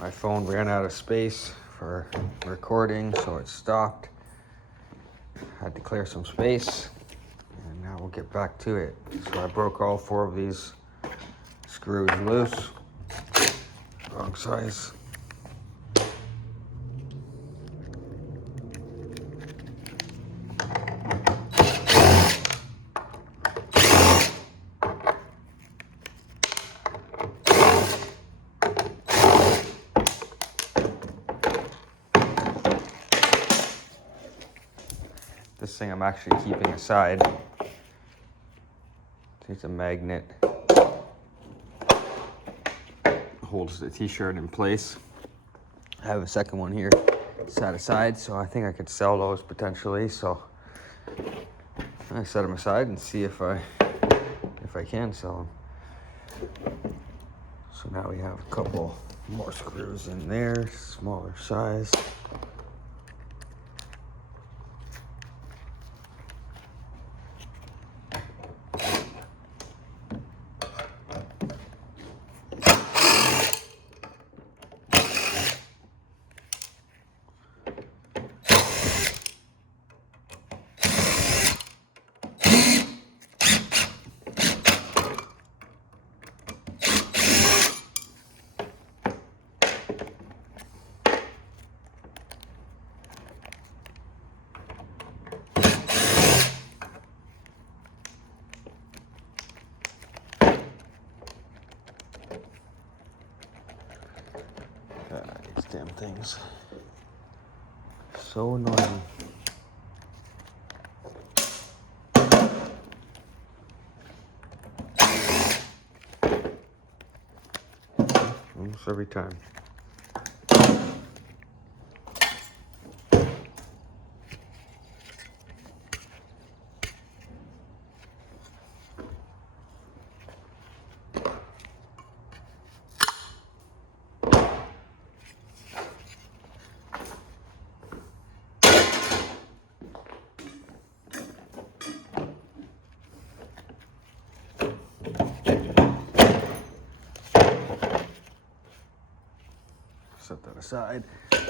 My phone ran out of space for recording, so it stopped. Had to clear some space, and now we'll get back to it. So I broke all 4 of these screws loose. Wrong size. This thing I'm actually keeping aside. It's a magnet. Holds the t-shirt in place. I have a second one here set aside, so I think I could sell those potentially. So I set them aside and see if I can sell them. So now we have a couple more screws in there, smaller size. These damn things. So annoying. Almost every time. Set that aside. Okay,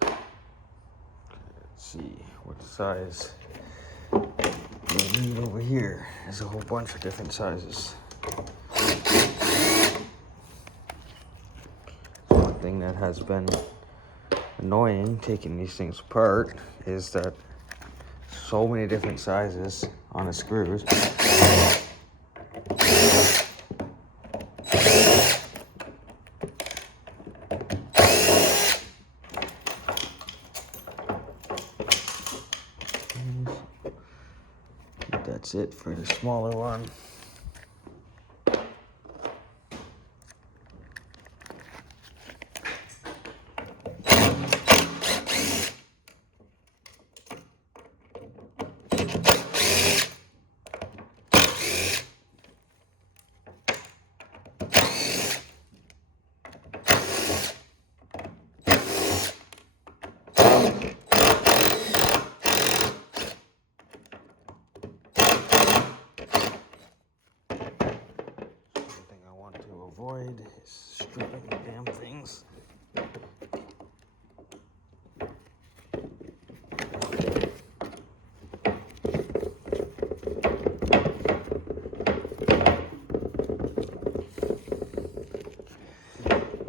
let's see what size we need over here. There's a whole bunch of different sizes. One thing that has been annoying taking these things apart is that so many different sizes on the screws. That's it for the smaller one. Avoid is stripping the damn things.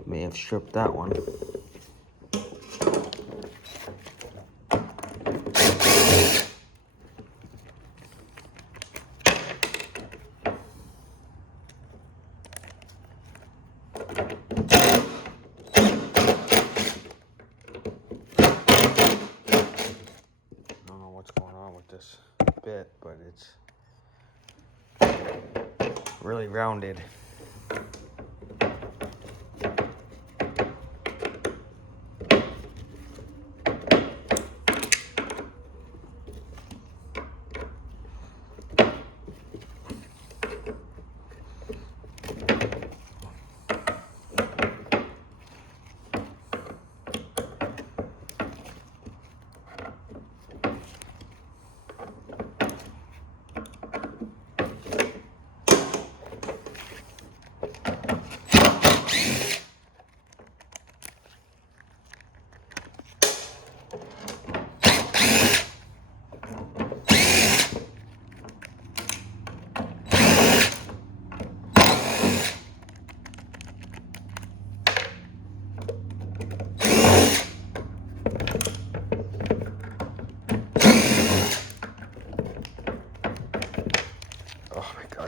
May have stripped that one. This bit, but it's really rounded.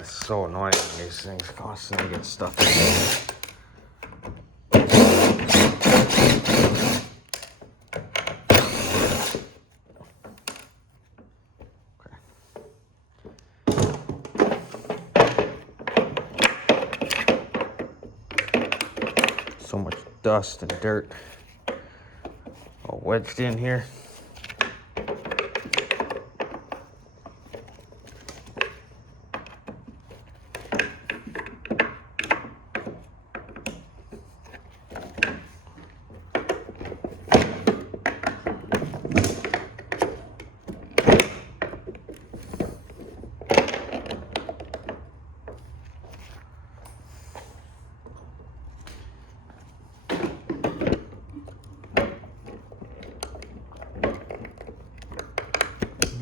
it's so annoying when these things constantly get stuck in there. So much dust and dirt all wedged in here.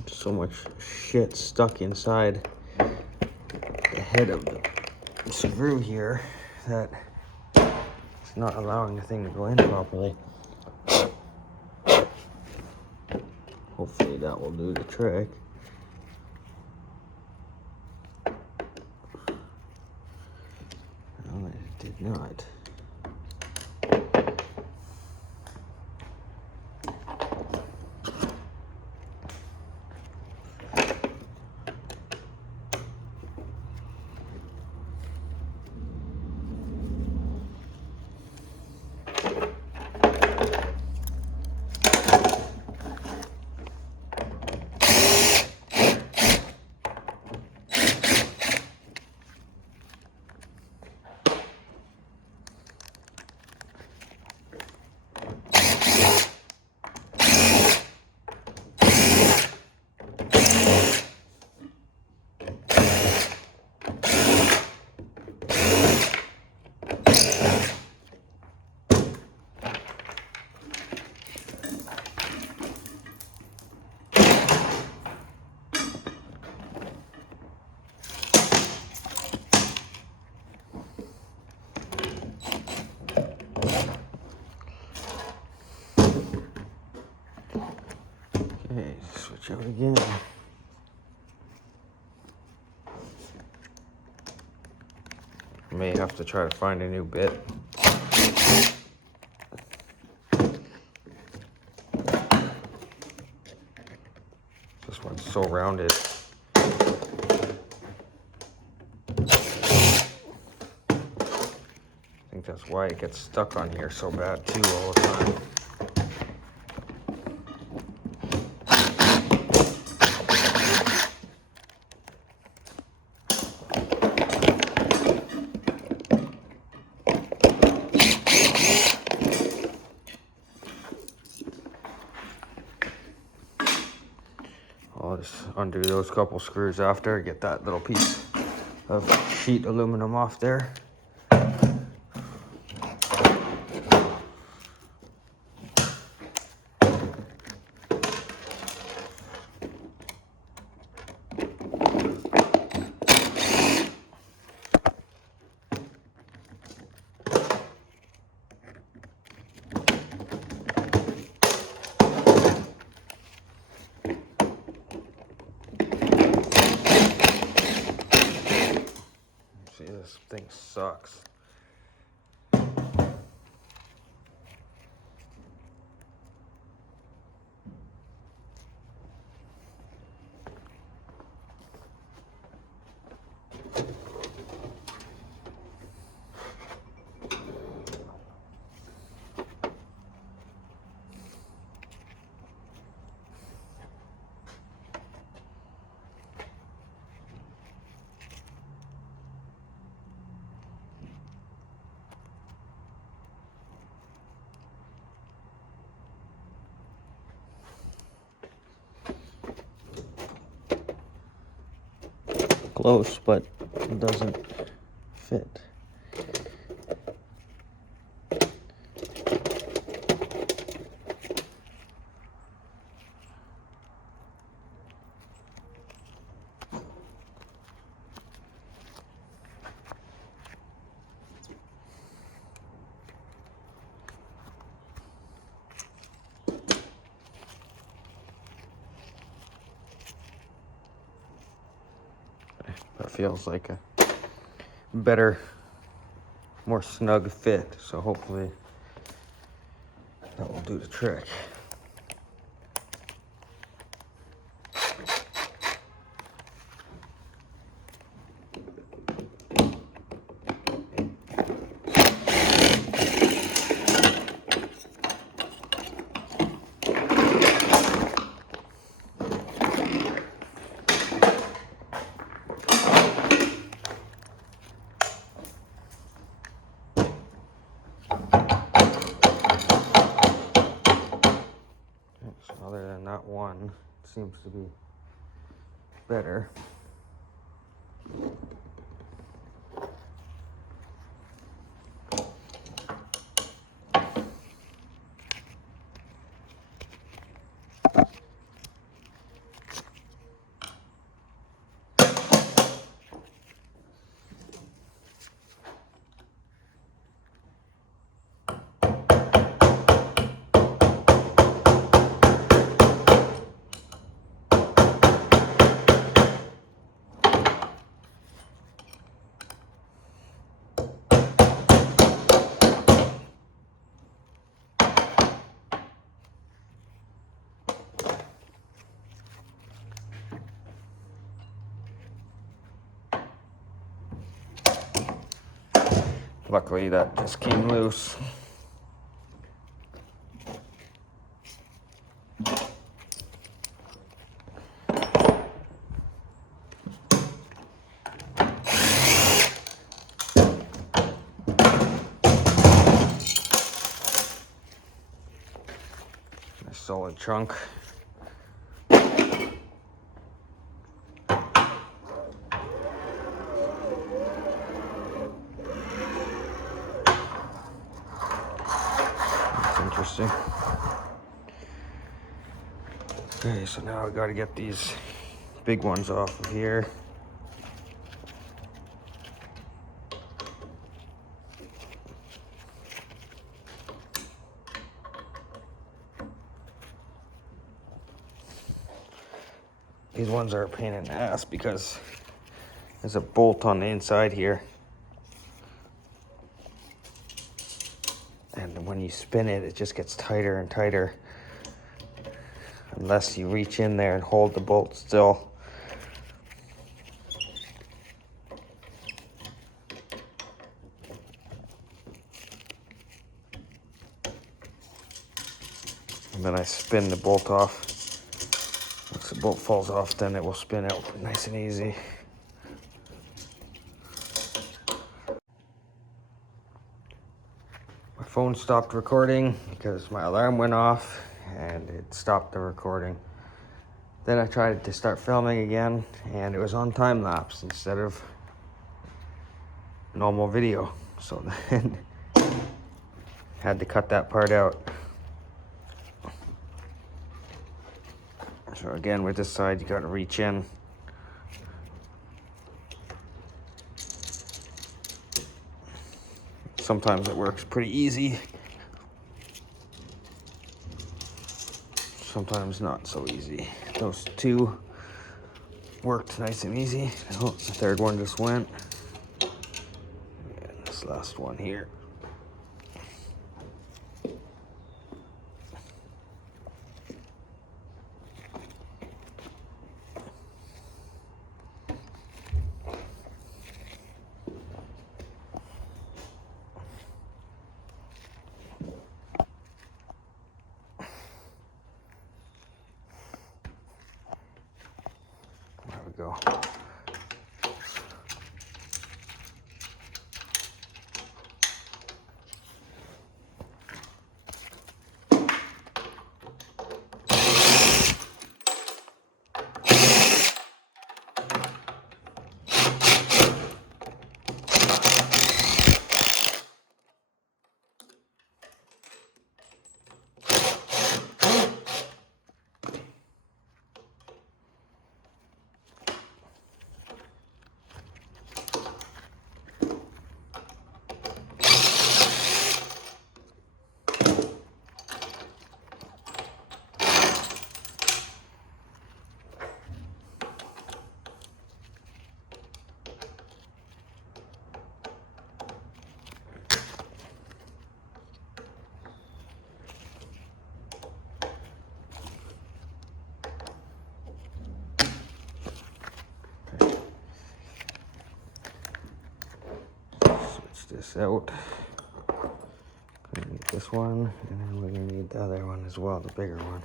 So much shit stuck inside the head of the screw here that it's not allowing the thing to go in properly. Hopefully that will do the trick. No, it did not. Okay, switch out again. May have to try to find a new bit. This one's so rounded. I think that's why it gets stuck on here so bad too all the time. I'll just undo those couple screws after, get that little piece of sheet aluminum off there. See, this thing sucks. Close, but it doesn't fit. That feels like a better, more snug fit. So hopefully that will do the trick. So other than that one, it seems to be better. Luckily that just came loose. A solid chunk. That's interesting. Okay, so now I gotta get these big ones off of here. These ones are a pain in the ass because there's a bolt on the inside here. And when you spin it, it just gets tighter and tighter. Unless you reach in there and hold the bolt still. And then I spin the bolt off. Once the bolt falls off, then it will spin out nice and easy. My phone stopped recording because my alarm went off and it stopped the recording. Then I tried to start filming again and it was on time lapse instead of normal video. So then had to cut that part out. So again, with this side, you gotta reach in. Sometimes it works pretty easy. Sometimes not so easy. Those two worked nice and easy. Oh, the third one just went. And this last one here. There we go. this out. Gonna need this one, and then we're gonna need the other one as well, the bigger one.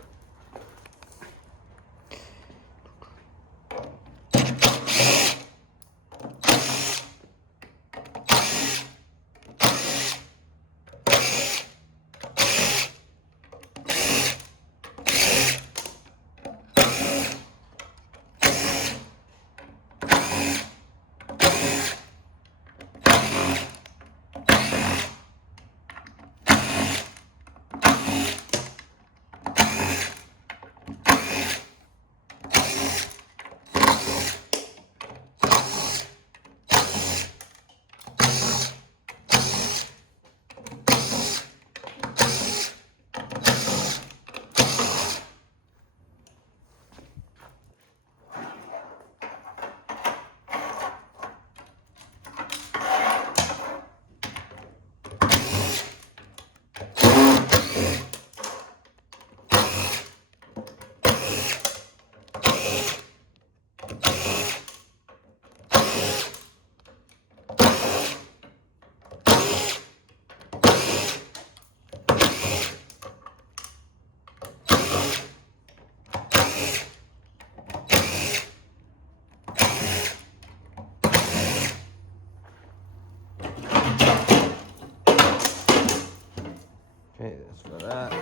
Okay, that's for that.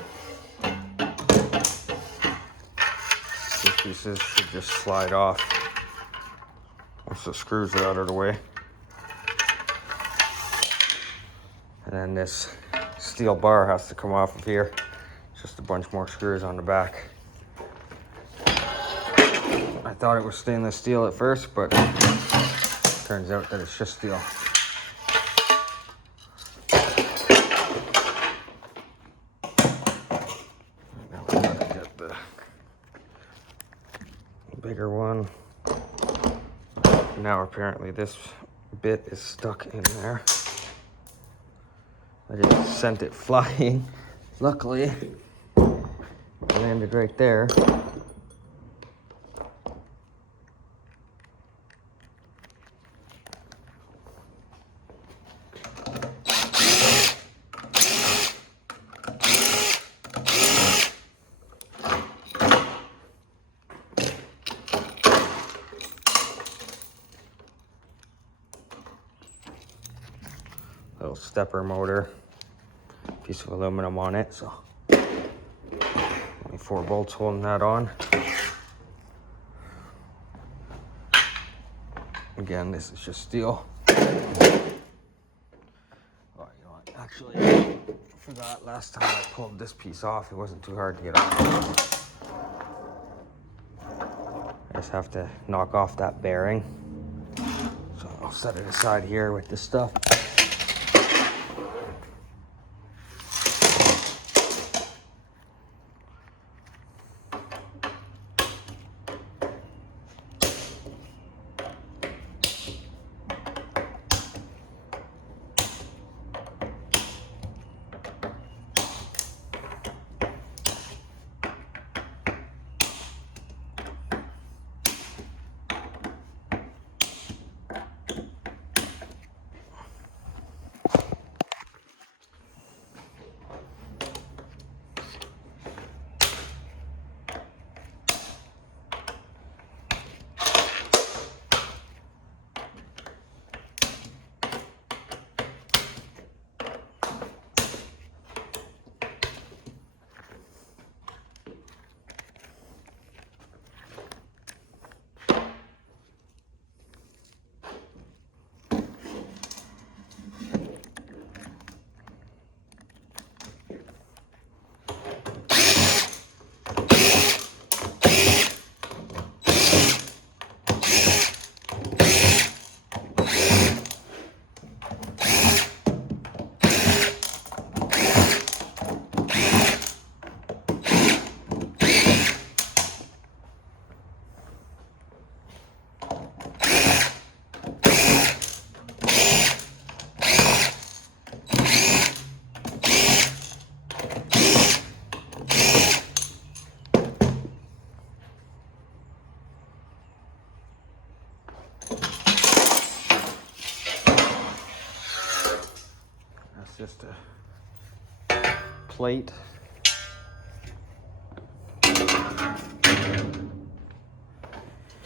These pieces should just slide off once the screws are out of the way. And then this steel bar has to come off of here. It's just a bunch more screws on the back. I thought it was stainless steel at first, but turns out that it's just steel. Now we're gonna get the bigger one. Now apparently this bit is stuck in there. I just sent it flying. Luckily, it landed right there. Little stepper motor, piece of aluminum on it, so only 4 bolts holding that on. Again, this is just steel. Oh, you know what? Actually, I forgot last time I pulled this piece off, it wasn't too hard to get off. I just have to knock off that bearing. So I'll set it aside here with this stuff. just a plate.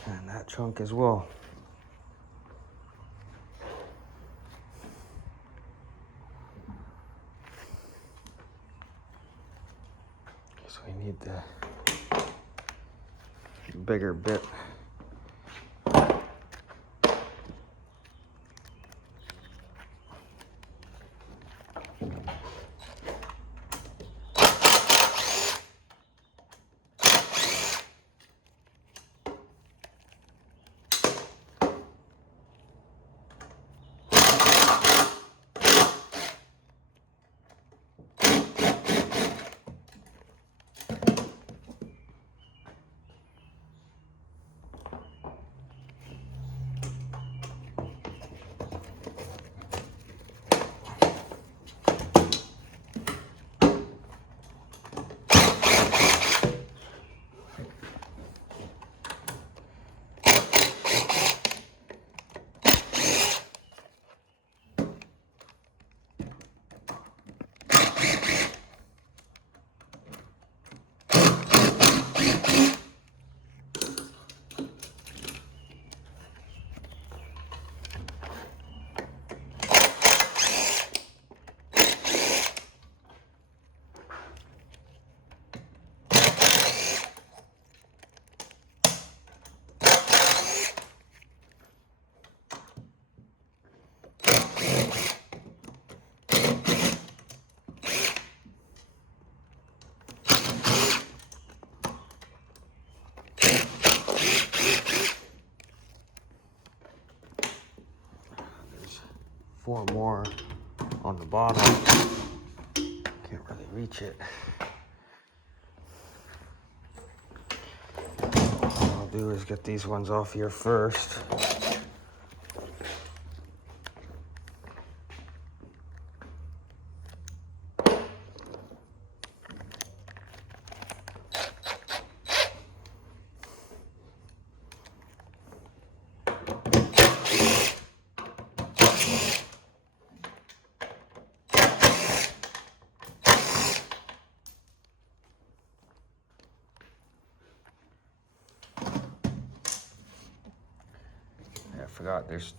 And that chunk as well. So we need the bigger bit. Four more on the bottom. Can't really reach it. What I'll do is get these ones off here first. I forgot there's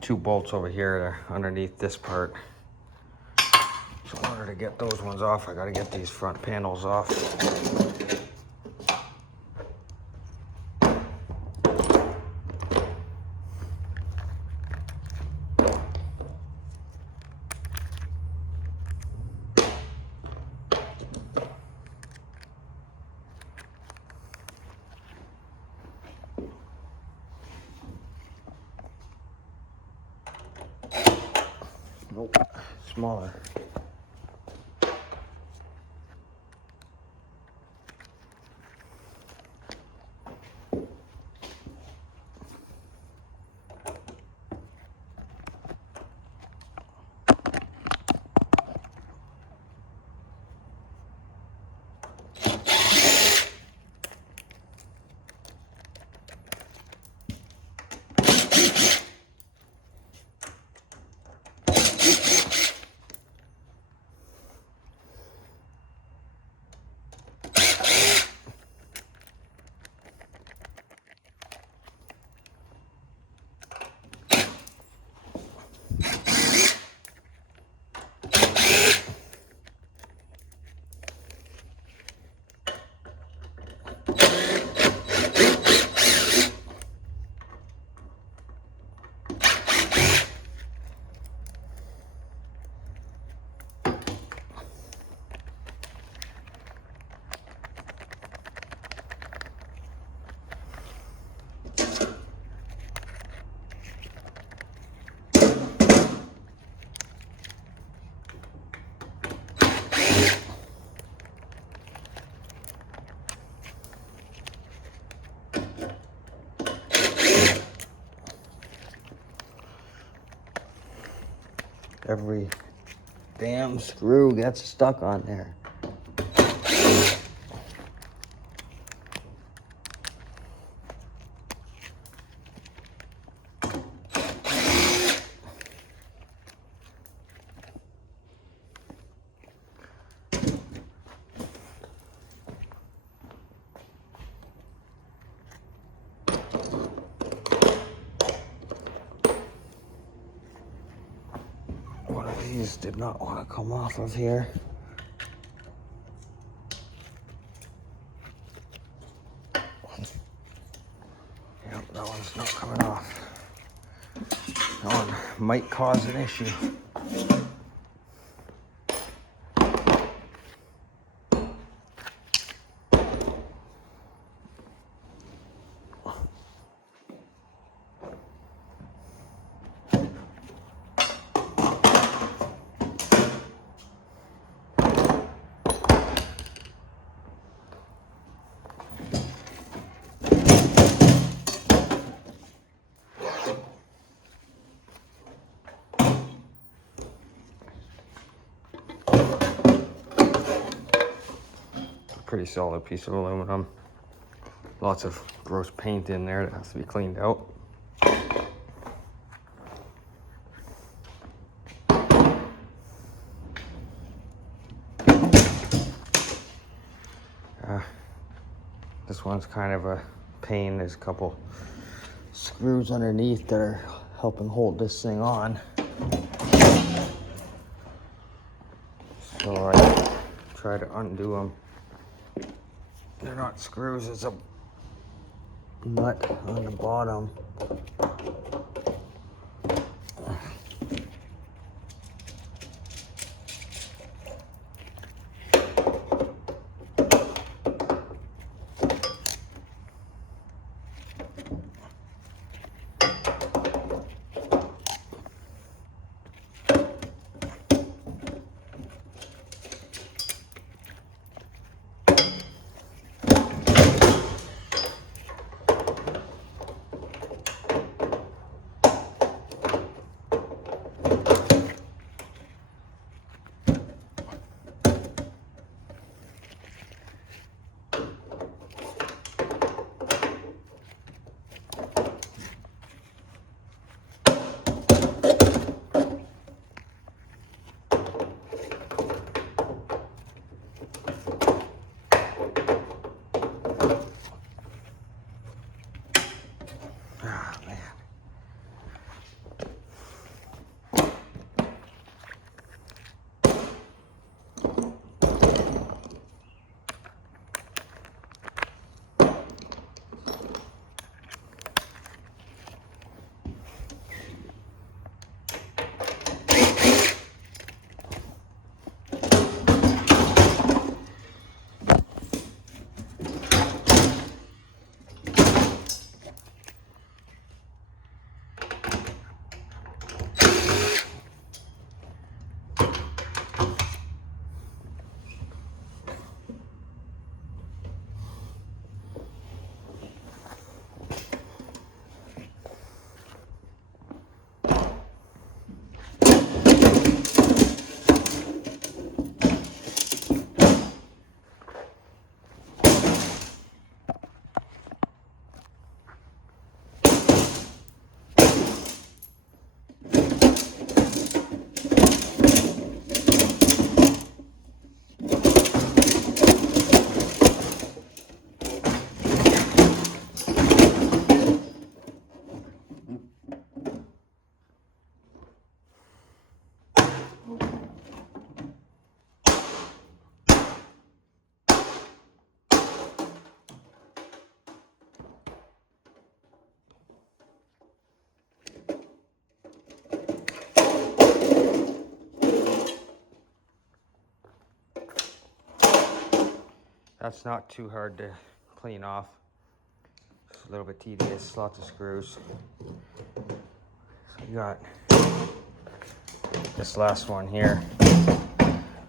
two bolts over here underneath this part. So in order to get those ones off, I gotta get these front panels off. Nope, smaller. Every damn screw gets stuck on there. one of these did not want to come off of here. Yep, that one's not coming off. That one might cause an issue. Pretty solid piece of aluminum. Lots of gross paint in there that has to be cleaned out. This one's kind of a pain. There's a couple screws underneath that are helping hold this thing on. So I try to undo them. They're not screws, it's a nut on the bottom. That's not too hard to clean off. It's a little bit tedious, lots of screws. So you got this last one here,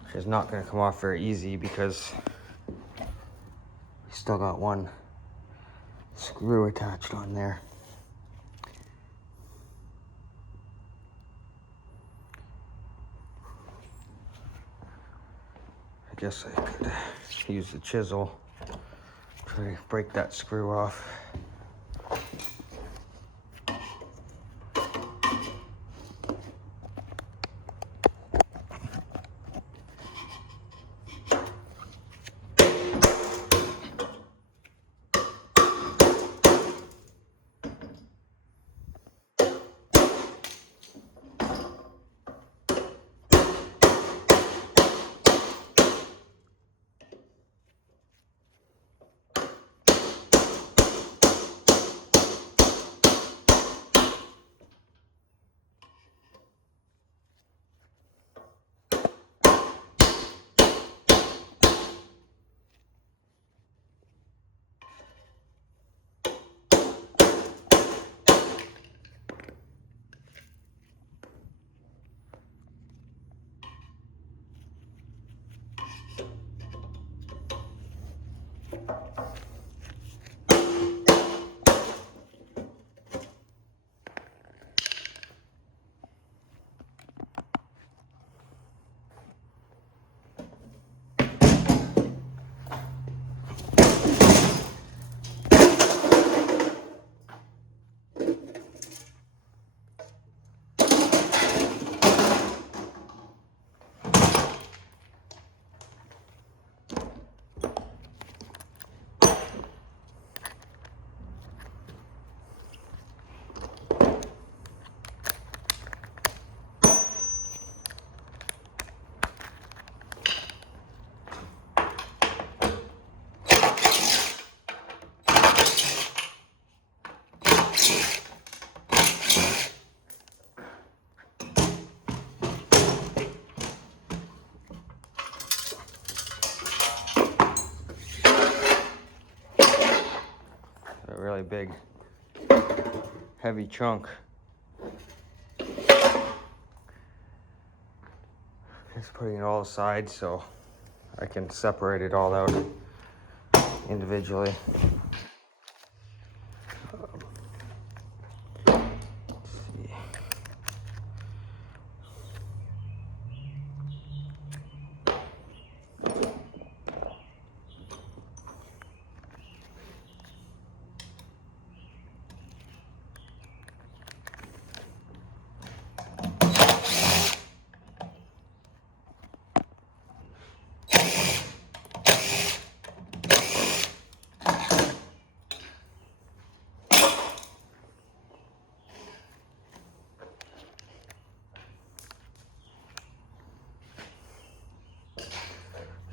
which is not going to come off very easy because we still got one screw attached on there. I guess I could use the chisel, try to break that screw off. really big, heavy chunk. Just putting it all aside so I can separate it all out individually.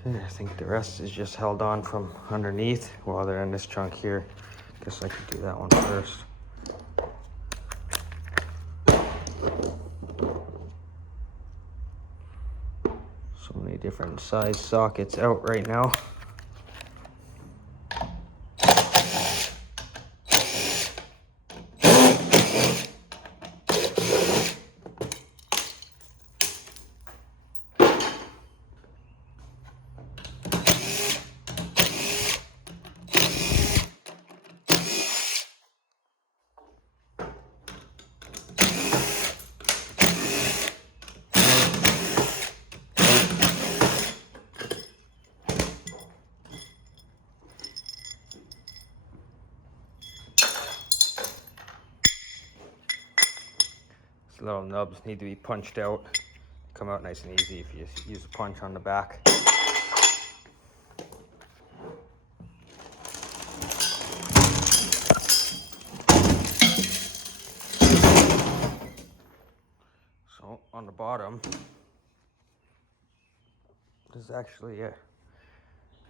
Okay, I think the rest is just held on from underneath while they're in this chunk here. Guess I could do that one first. So many different size sockets out right now. These little nubs need to be punched out. Come out nice and easy if you use a punch on the back. So on the bottom, there's actually a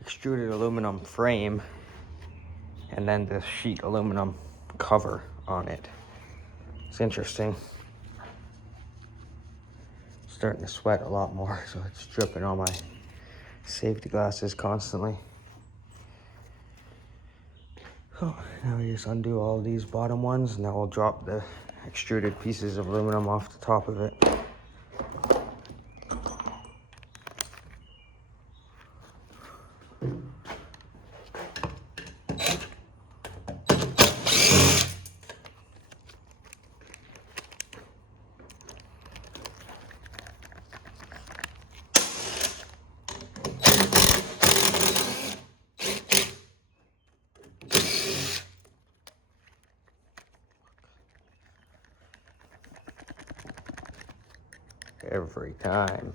extruded aluminum frame and then this sheet aluminum cover on it. It's interesting. Starting to sweat a lot more, so it's dripping on my safety glasses constantly. Oh, now we just undo all these bottom ones, and now we'll drop the extruded pieces of aluminum off the top of it. Every time.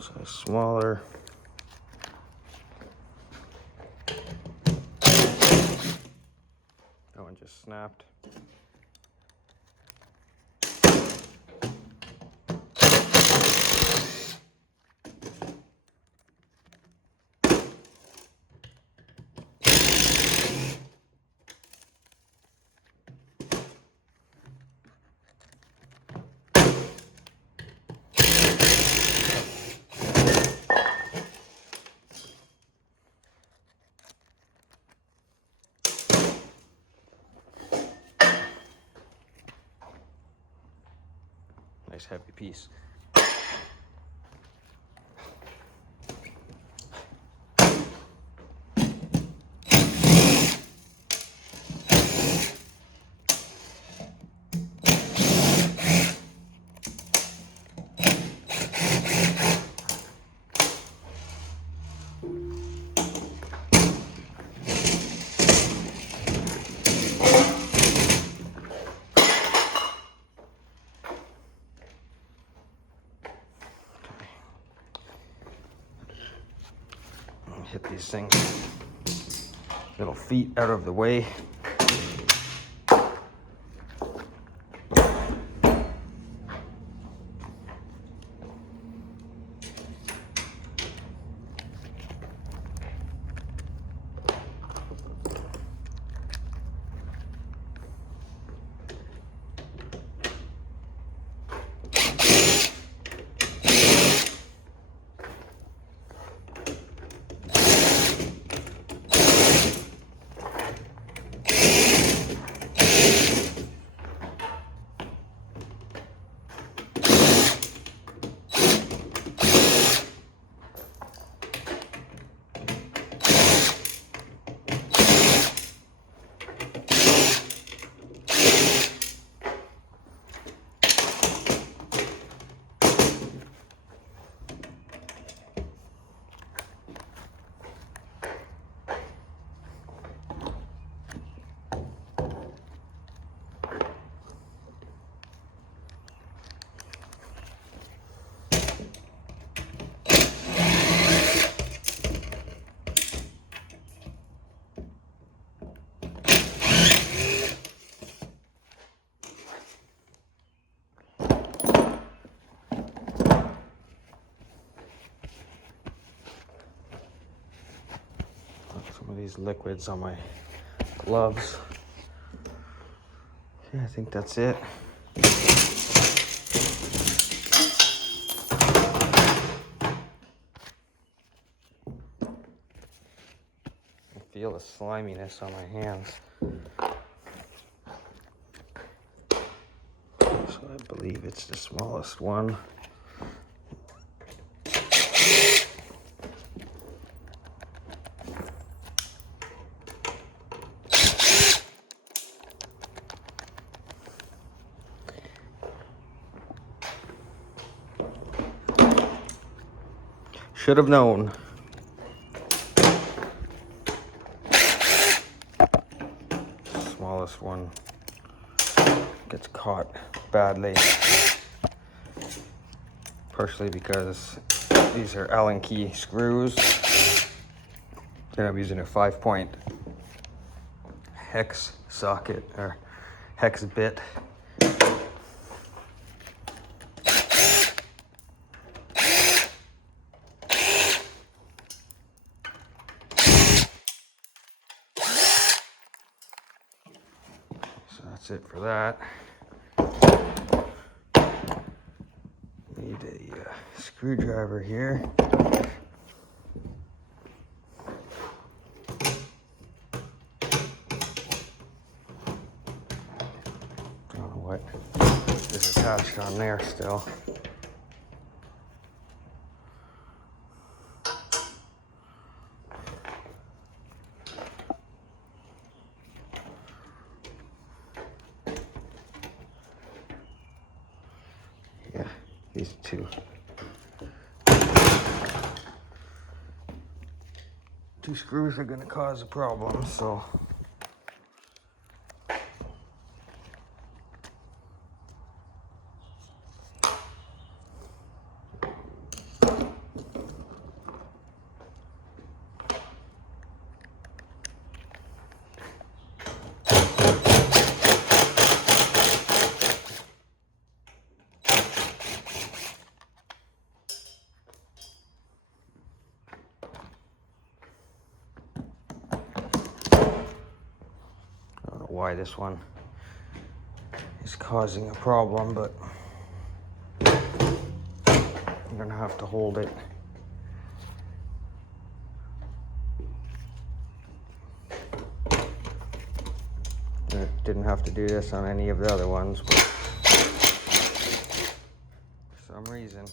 So smaller. That one just snapped. Nice heavy piece. Hit these things, little feet out of the way. Some of these liquids on my gloves. Okay, I think that's it. I feel the sliminess on my hands. So I believe it's the smallest one. Should have known. Smallest one gets caught badly. Partially because these are Allen key screws. Then I'm using a 5-point hex socket or hex bit. So that's it for that. Need a screwdriver here. Don't know what is attached on there still. Yeah, these two screws are going to cause a problem, so why this one is causing a problem, but I'm gonna have to hold it. I didn't have to do this on any of the other ones, but some reason,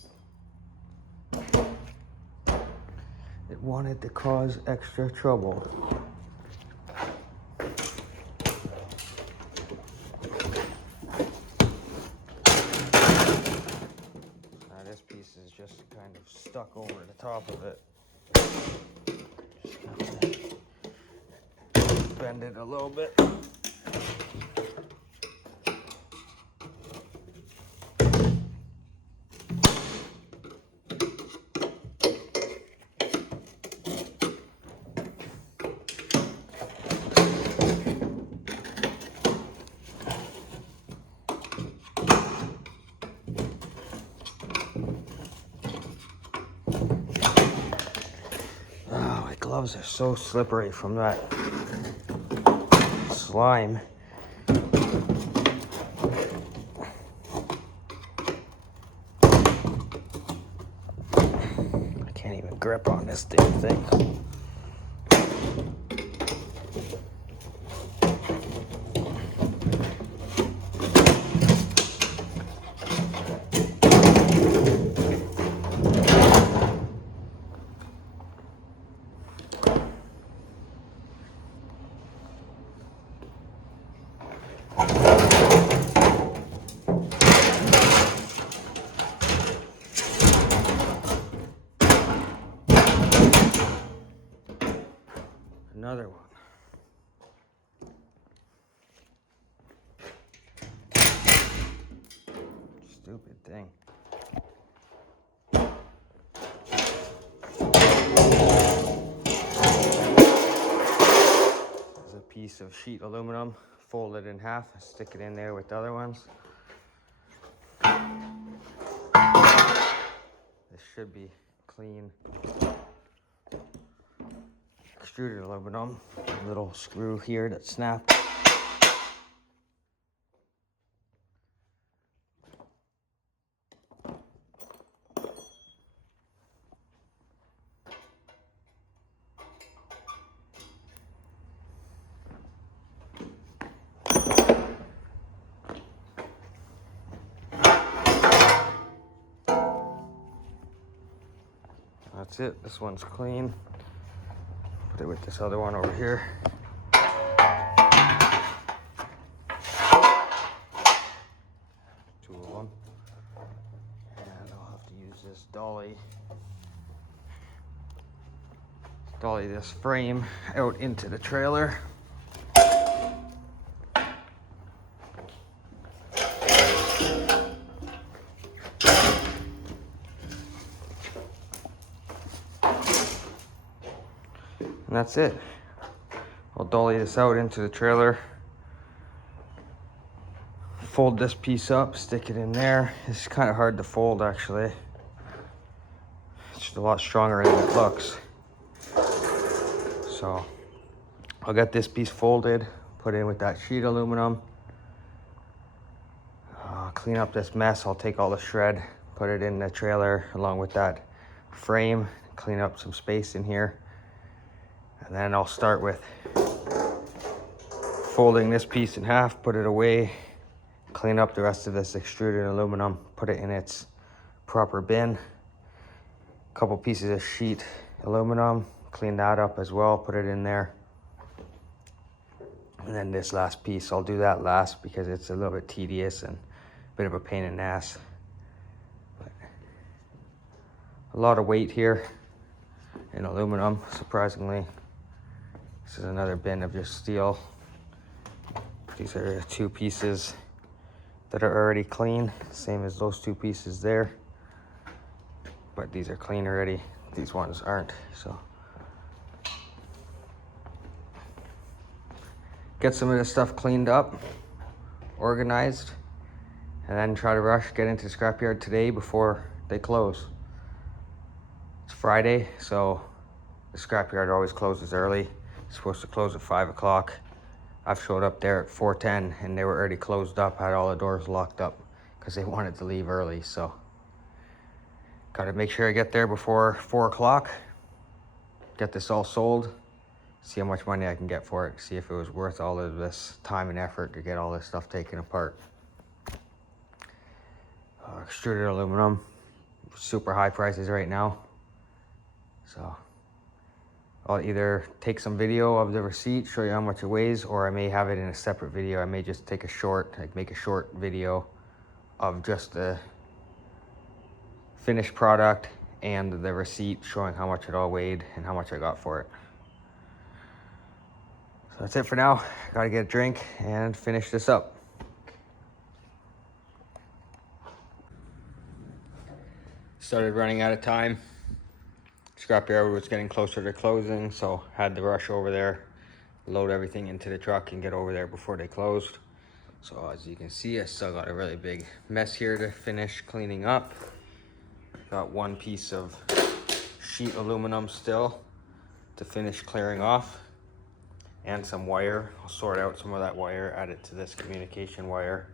it wanted to cause extra trouble. Now this piece is just kind of stuck over the top of it. Just have to bend it a little bit. Oh, my gloves are so slippery from that slime. I can't even grip on this damn thing. Another one. Stupid thing. There's a piece of sheet aluminum, fold it in half, stick it in there with the other ones. This should be clean extruded aluminum. A little screw here that snapped. That's it. This one's clean. Put it with this other one over here. Two of them. And I'll have to use this dolly this frame out into the trailer. And that's it. I'll dolly this out into the trailer. Fold this piece up, stick it in there. It's kind of hard to fold actually. It's just a lot stronger than it looks. So I'll get this piece folded, put in with that sheet aluminum. Clean up this mess. I'll take all the shred, put it in the trailer along with that frame, clean up some space in here. And then I'll start with folding this piece in half, put it away, clean up the rest of this extruded aluminum, put it in its proper bin. A couple pieces of sheet aluminum, clean that up as well, put it in there. And then this last piece, I'll do that last because it's a little bit tedious and a bit of a pain in the ass. But a lot of weight here in aluminum, surprisingly. This is another bin of just steel. These are two pieces that are already clean, same as those two pieces there. But these are clean already. These ones aren't, so. Get some of this stuff cleaned up, organized, and then try to rush, get into the scrapyard today before they close. It's Friday, so the scrapyard always closes early. It's supposed to close at 5 o'clock. I've showed up there at 4:10 and they were already closed up, had all the doors locked up because they wanted to leave early. So gotta make sure I get there before 4 o'clock, get this all sold, see how much money I can get for it, see if it was worth all of this time and effort to get all this stuff taken apart. Extruded aluminum, super high prices right now. So I'll either take some video of the receipt, show you how much it weighs, or I may have it in a separate video. I may just take a short, like make a short video of just the finished product and the receipt showing how much it all weighed and how much I got for it. So that's it for now. Gotta get a drink and finish this up. Started running out of time. Scrapyard was getting closer to closing, so had to rush over there, load everything into the truck and get over there before they closed. So as you can see, I still got a really big mess here to finish cleaning up. Got one piece of sheet aluminum still to finish clearing off, and some wire. I'll sort out some of that wire, add it to this communication wire.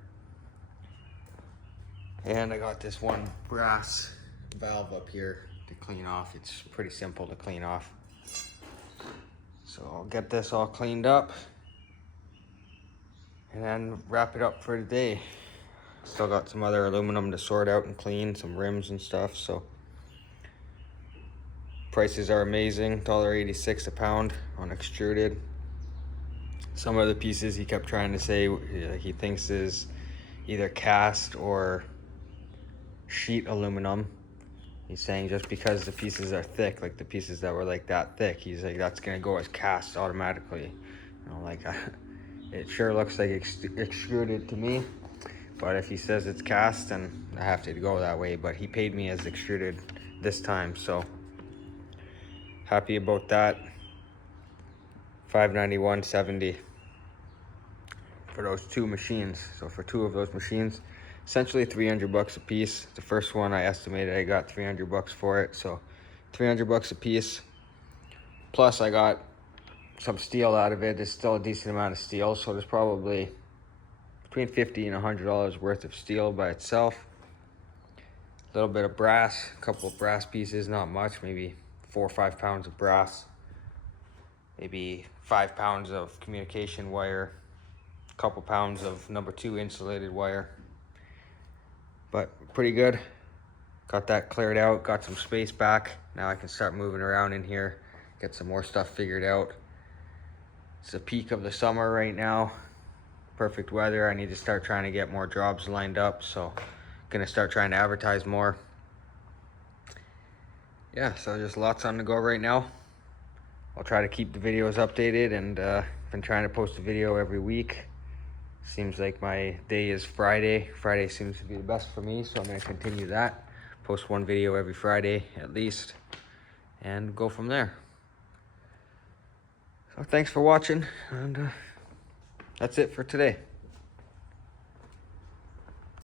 And I got this one brass valve up here to clean off. It's pretty simple to clean off. So I'll get this all cleaned up and then wrap it up for the day. Still got some other aluminum to sort out and clean, some rims and stuff. So prices are amazing, $1.86 a pound on extruded. Some of the pieces he kept trying to say he thinks is either cast or sheet aluminum. He's saying just because the pieces are thick, like the pieces that were like that thick, he's like, that's gonna go as cast automatically. You know, like it sure looks like extruded to me, but if he says it's cast, then I have to go that way. But he paid me as extruded this time, so happy about that. $591.70 for those two machines. So for two of those machines, essentially $300 a piece. The first one I estimated I got $300 for it, so $300 a piece. Plus I got some steel out of it. There's still a decent amount of steel, so there's probably between $50 and $100 worth of steel by itself. A little bit of brass, a couple of brass pieces, not much, maybe 4 or 5 pounds of brass, maybe 5 pounds of communication wire, a couple pounds of number 2 insulated wire. But pretty good. Got that cleared out, got some space back. Now I can start moving around in here, get some more stuff figured out. It's the peak of the summer right now. Perfect weather. I need to start trying to get more jobs lined up, so gonna start trying to advertise more. Yeah, so just lots on the go right now. I'll try to keep the videos updated, and been trying to post a video every week. Seems like my day is Friday. Friday seems to be the best for me, so I'm gonna continue that. Post one video every Friday at least, and go from there. So thanks for watching, and that's it for today.